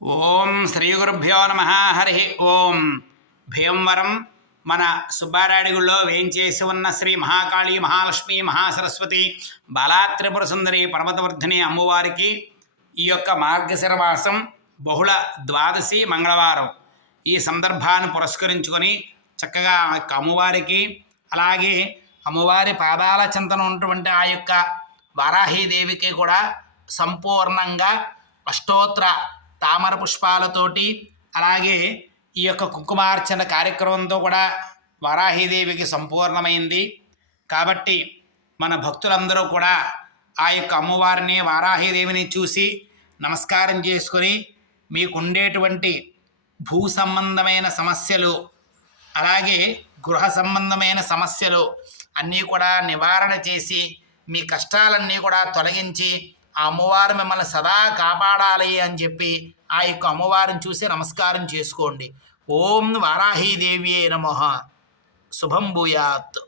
ఓం శ్రీ గురుభ్యో నమ. హరి ఓం. భీమవరం మన సుబ్బారాయుడుగుళ్ళో వేంచేసి ఉన్న శ్రీ మహాకాళి మహాలక్ష్మి మహాసరస్వతి బాలాత్రిపుర సుందరి పర్వతవర్ధిని అమ్మవారికి ఈ యొక్క మార్గశిర మాసం బహుళ ద్వాదశి మంగళవారం ఈ సందర్భాన్ని పురస్కరించుకొని చక్కగా అమ్మవారికి అలాగే అమ్మవారి పాదాల చింతన ఉన్నటువంటి ఆ యొక్క వారాహీదేవికి కూడా సంపూర్ణంగా అష్టోత్తర తామర పుష్పాలతోటి అలాగే ఈ యొక్క కుంకుమార్చన కార్యక్రమంతో కూడా వారాహీదేవికి సంపూర్ణమైంది. కాబట్టి మన భక్తులందరూ కూడా ఆ యొక్క అమ్మవారిని వారాహీదేవిని చూసి నమస్కారం చేసుకొని మీకుండేటువంటి భూ సంబంధమైన సమస్యలు అలాగే గృహ సంబంధమైన సమస్యలు అన్నీ కూడా నివారణ చేసి మీ కష్టాలన్నీ కూడా తొలగించి ఆ అమ్మవారు మిమ్మల్ని సదా కాపాడాలి అని చెప్పి ఆ యొక్క అమ్మవారిని చూసి నమస్కారం చేసుకోండి. ఓం వారాహీదేవ్యే నమః. శుభం భూయాత్.